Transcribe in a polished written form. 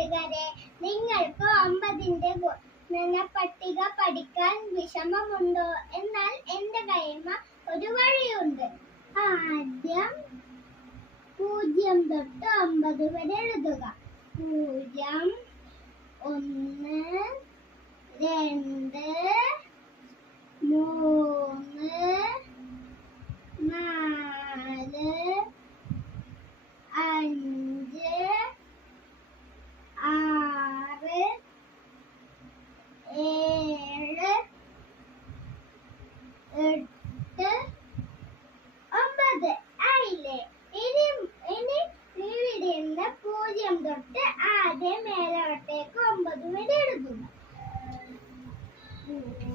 കൂട്ടുകാരെ, നിങ്ങൾക്ക് 9ന്റെ ഗുണനപ്പട്ടിക പഠിക്കാൻ വിഷമമുണ്ടോ? എന്നാൽ എന്റെ കയ്യിൽ ഒരു വഴിയുണ്ട്. ആദ്യം 0 തൊട്ട് 9 വരെ എഴുതുക. 0, 1, 2, 3, 4, 5, 6, 7, 8, 9 ആയില്ലേ? ഇനി ഇവിടെ നിന്ന് 0 തൊട്ട് ആദ്യം മേലോട്ടേക്ക് 9 വരെ എഴുതുന്നു. 0,